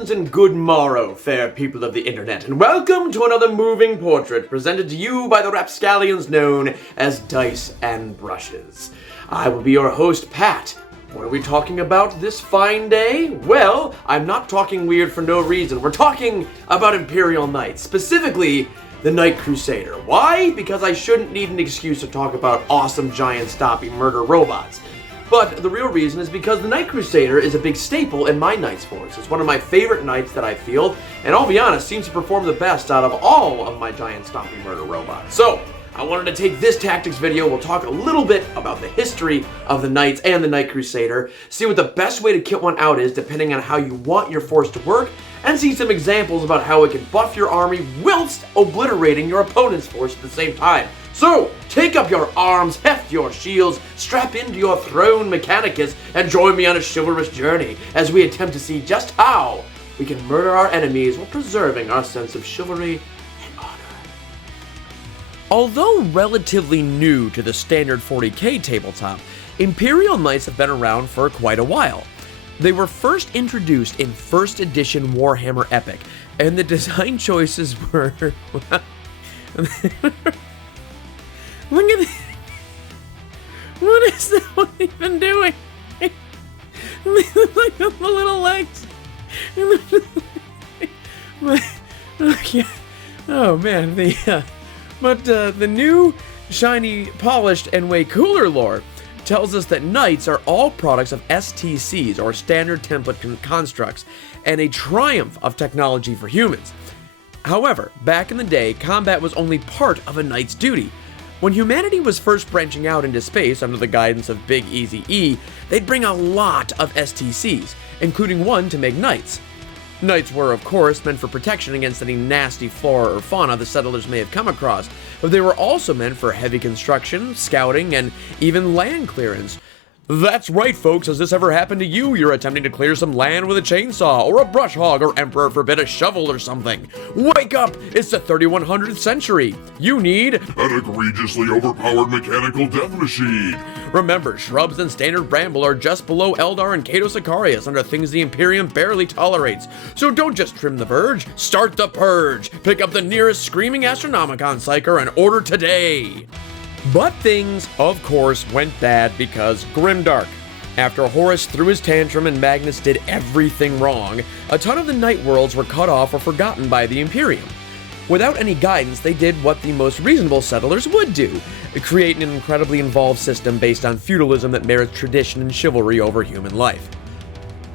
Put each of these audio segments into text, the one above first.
Salutations and good morrow, fair people of the internet, and welcome to another moving portrait presented to you by the rapscallions known as Dice and Brushes. I will be your host, Pat. What are we talking about this fine day? Well, I'm not talking weird for no reason. We're talking about Imperial Knights, specifically the Knight Crusader. Why? Because I shouldn't need an excuse to talk about awesome giant stompy murder robots. But the real reason is because the Knight Crusader is a big staple in my Knights force. It's one of my favorite Knights that I field, and I'll be honest, seems to perform the best out of all of my giant stompy murder robots. So, I wanted to take this tactics video. We'll talk a little bit about the history of the Knights and the Knight Crusader, see what the best way to kit one out is depending on how you want your force to work, and see some examples about how it can buff your army whilst obliterating your opponent's force at the same time. So, take up your arms, heft your shields, strap into your throne mechanicus, and join me on a chivalrous journey as we attempt to see just how we can murder our enemies while preserving our sense of chivalry and honor. Although relatively new to the standard 40k tabletop, Imperial Knights have been around for quite a while. They were first introduced in 1st edition Warhammer Epic, and the design choices were... Look at this. What is that one even doing? Like the little legs. Okay. Oh man, the new, shiny, polished, and way cooler lore tells us that Knights are all products of STCs, or Standard Template Constructs, and a triumph of technology for humans. However, back in the day, combat was only part of a Knight's duty. When humanity was first branching out into space under the guidance of Big Easy E, they'd bring a lot of STCs, including one to make Knights. Knights were, of course, meant for protection against any nasty flora or fauna the settlers may have come across, but they were also meant for heavy construction, scouting, and even land clearance. That's right, folks. Has this ever happened to you? You're attempting to clear some land with a chainsaw, or a brush hog, or Emperor forbid a shovel or something. Wake up! It's the 3100th century. You need an egregiously overpowered mechanical death machine. Remember, shrubs and standard bramble are just below Eldar and Cato Sicarius under things the Imperium barely tolerates. So don't just trim the verge, start the purge. Pick up the nearest screaming Astronomicon Psyker and order today. But things, of course, went bad because grimdark. After Horus threw his tantrum and Magnus did everything wrong, a ton of the Knight worlds were cut off or forgotten by the Imperium. Without any guidance, they did what the most reasonable settlers would do, create an incredibly involved system based on feudalism that merits tradition and chivalry over human life.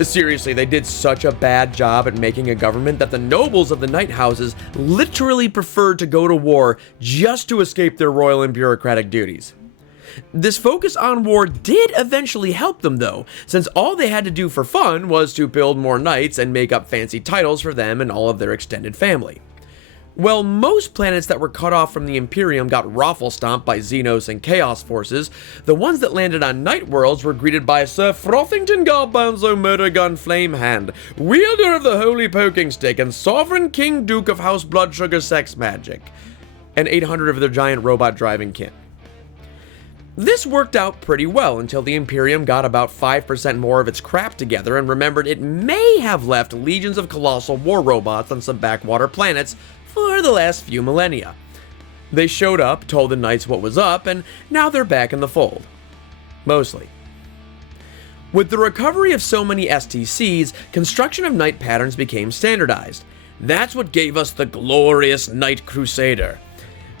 Seriously, they did such a bad job at making a government that the nobles of the Knight houses literally preferred to go to war just to escape their royal and bureaucratic duties. This focus on war did eventually help them though, since all they had to do for fun was to build more knights and make up fancy titles for them and all of their extended family. Well, most planets that were cut off from the Imperium got raffle-stomped by Xenos and Chaos forces. The ones that landed on Knight worlds were greeted by Sir Frothington Garbanzo Murdergun Flamehand, wielder of the Holy Poking Stick and Sovereign King Duke of House Blood Sugar Sex Magic, and 800 of their giant robot driving kin. This worked out pretty well until the Imperium got about 5% more of its crap together and remembered it may have left legions of colossal war robots on some backwater planets for the last few millennia. They showed up, told the Knights what was up, and now they're back in the fold. Mostly. With the recovery of so many STCs, construction of Knight patterns became standardized. That's what gave us the glorious Knight Crusader.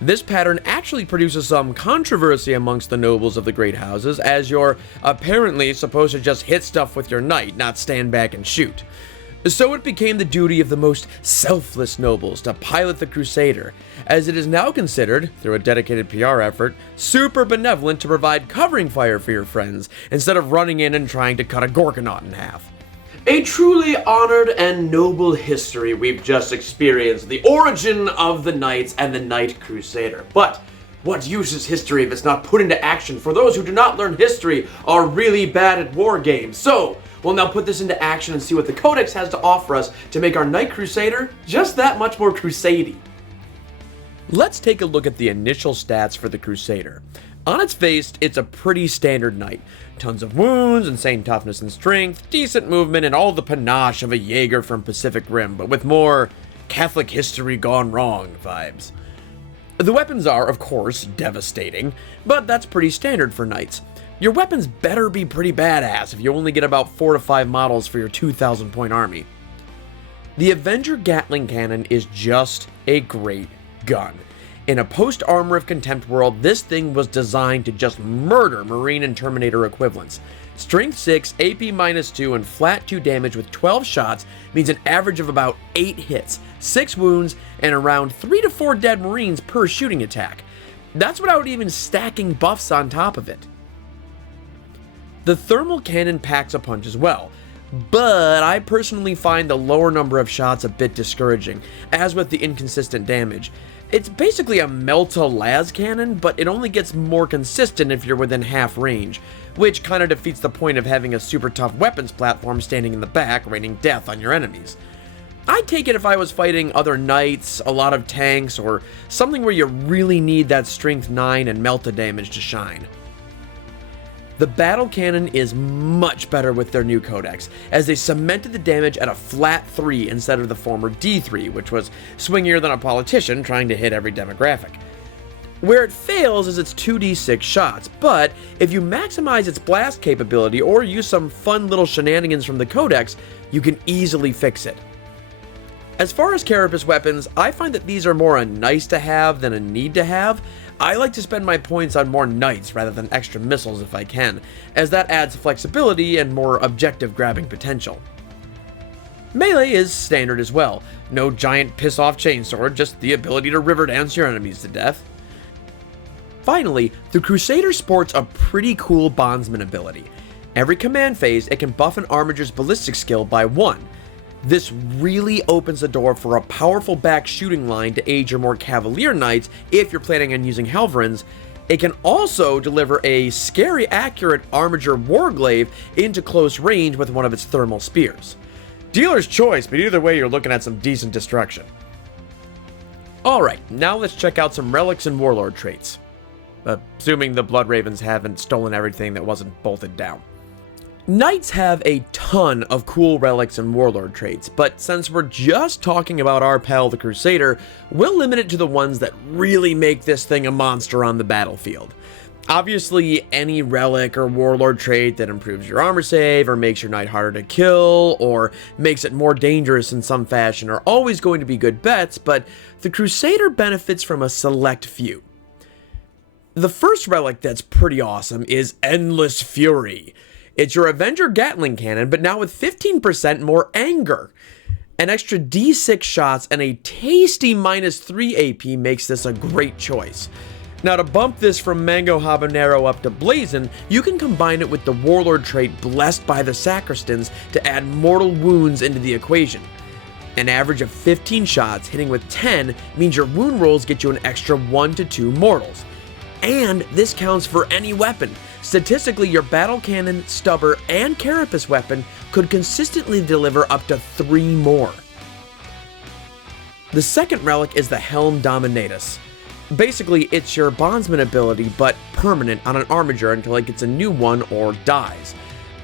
This pattern actually produces some controversy amongst the nobles of the great houses, as you're apparently supposed to just hit stuff with your knight, not stand back and shoot. So it became the duty of the most selfless nobles to pilot the Crusader, as it is now considered, through a dedicated PR effort, super benevolent to provide covering fire for your friends, instead of running in and trying to cut a Gorkanaut in half. A truly honored and noble history we've just experienced, the origin of the Knights and the Knight Crusader. But what use is history if it's not put into action? For those who do not learn history are really bad at war games. So, we'll now put this into action and see what the Codex has to offer us to make our Knight Crusader just that much more crusady. Let's take a look at the initial stats for the Crusader. On its face, it's a pretty standard knight. Tons of wounds, insane toughness and strength, decent movement, and all the panache of a Jaeger from Pacific Rim, but with more Catholic history gone wrong vibes. The weapons are, of course, devastating, but that's pretty standard for knights. Your weapons better be pretty badass if you only get about 4 to 5 models for your 2,000 point army. The Avenger Gatling Cannon is just a great gun. In a post-Armor of Contempt world, this thing was designed to just murder Marine and Terminator equivalents. Strength 6, AP -2, and flat 2 damage with 12 shots means an average of about 8 hits, 6 wounds, and around 3 to 4 dead Marines per shooting attack. That's without even stacking buffs on top of it. The thermal cannon packs a punch as well, but I personally find the lower number of shots a bit discouraging, as with the inconsistent damage. It's basically a melt-to-las cannon, but it only gets more consistent if you're within half range, which kinda defeats the point of having a super tough weapons platform standing in the back, raining death on your enemies. I'd take it if I was fighting other knights, a lot of tanks, or something where you really need that strength 9 and melt damage to shine. The battle cannon is much better with their new codex, as they cemented the damage at a flat 3 instead of the former D3, which was swingier than a politician trying to hit every demographic. Where it fails is its 2d6 shots, but if you maximize its blast capability or use some fun little shenanigans from the codex, you can easily fix it. As far as carapace weapons, I find that these are more a nice to have than a need to have. I like to spend my points on more knights rather than extra missiles if I can, as that adds flexibility and more objective grabbing potential. Melee is standard as well. No giant piss-off chainsword, just the ability to river dance your enemies to death. Finally, the Crusader sports a pretty cool bondsman ability. Every command phase, it can buff an armager's ballistic skill by 1. This really opens the door for a powerful back shooting line to aid your more cavalier knights if you're planning on using Helverins. It can also deliver a scary accurate armager warglaive into close range with one of its thermal spears. Dealer's choice, but either way you're looking at some decent destruction. Alright, now let's check out some relics and warlord traits. Assuming the Blood Ravens haven't stolen everything that wasn't bolted down. Knights have a ton of cool relics and warlord traits, but since we're just talking about our pal the Crusader, we'll limit it to the ones that really make this thing a monster on the battlefield. Obviously, any relic or warlord trait that improves your armor save, or makes your knight harder to kill, or makes it more dangerous in some fashion are always going to be good bets, but the Crusader benefits from a select few. The first relic that's pretty awesome is Endless Fury. It's your Avenger Gatling Cannon, but now with 15% more anger. An extra D6 shots and a tasty -3 AP makes this a great choice. Now to bump this from Mango Habanero up to Blazon, you can combine it with the Warlord trait Blessed by the Sacristans to add mortal wounds into the equation. An average of 15 shots hitting with 10 means your wound rolls get you an extra 1 to 2 mortals. And this counts for any weapon. Statistically, your battle cannon, stubber, and carapace weapon could consistently deliver up to 3 more. The second relic is the Helm Dominatus. Basically, it's your bondsman ability, but permanent on an armager until it gets a new one or dies.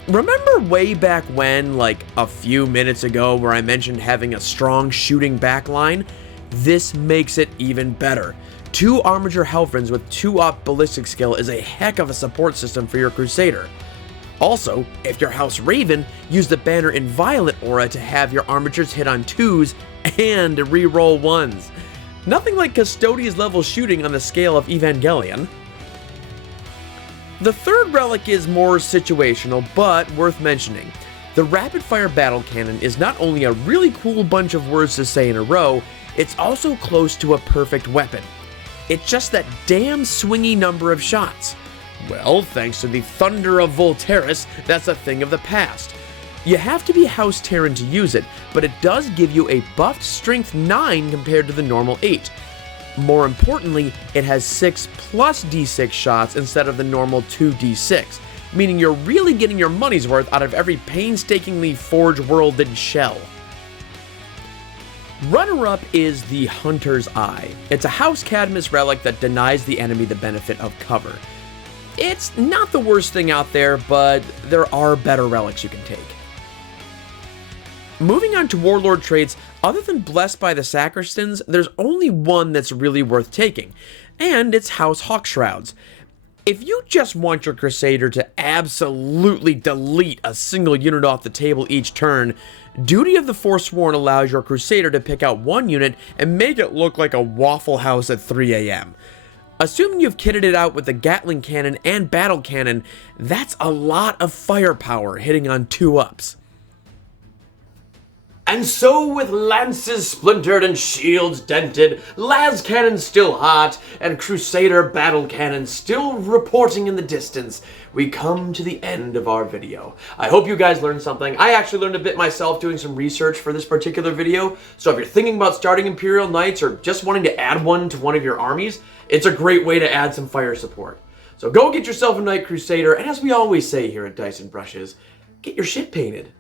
Remember way back when, like a few minutes ago, where I mentioned having a strong shooting backline? This makes it even better. 2 Armiger Helverins with 2-up ballistic skill is a heck of a support system for your Crusader. Also, if you're House Raven, use the Banner Inviolate aura to have your Armigers hit on 2s and reroll 1s. Nothing like Custodia's level shooting on the scale of Evangelion. The third relic is more situational, but worth mentioning. The Rapid Fire Battle Cannon is not only a really cool bunch of words to say in a row, it's also close to a perfect weapon. It's just that damn swingy number of shots. Well, thanks to the Thunder of Volterus, that's a thing of the past. You have to be House Terran to use it, but it does give you a buffed Strength 9 compared to the normal 8. More importantly, it has 6 plus D6 shots instead of the normal 2d6, meaning you're really getting your money's worth out of every painstakingly forge-worlded shell. Runner-up is the Hunter's Eye. It's a House Cadmus relic that denies the enemy the benefit of cover. It's not the worst thing out there, but there are better relics you can take. Moving on to Warlord traits, other than Blessed by the Sacristans, there's only one that's really worth taking, and it's House Hawkshrouds. If you just want your Crusader to absolutely delete a single unit off the table each turn, Duty of the Forsworn allows your Crusader to pick out one unit and make it look like a Waffle House at 3 AM. Assuming you've kitted it out with the Gatling Cannon and Battle Cannon, that's a lot of firepower hitting on 2-ups. And so, with lances splintered and shields dented, las cannons still hot, and Crusader battle cannons still reporting in the distance, we come to the end of our video. I hope you guys learned something. I actually learned a bit myself doing some research for this particular video, so if you're thinking about starting Imperial Knights or just wanting to add one to one of your armies, it's a great way to add some fire support. So go get yourself a Knight Crusader, and as we always say here at Dice and Brushes, get your shit painted.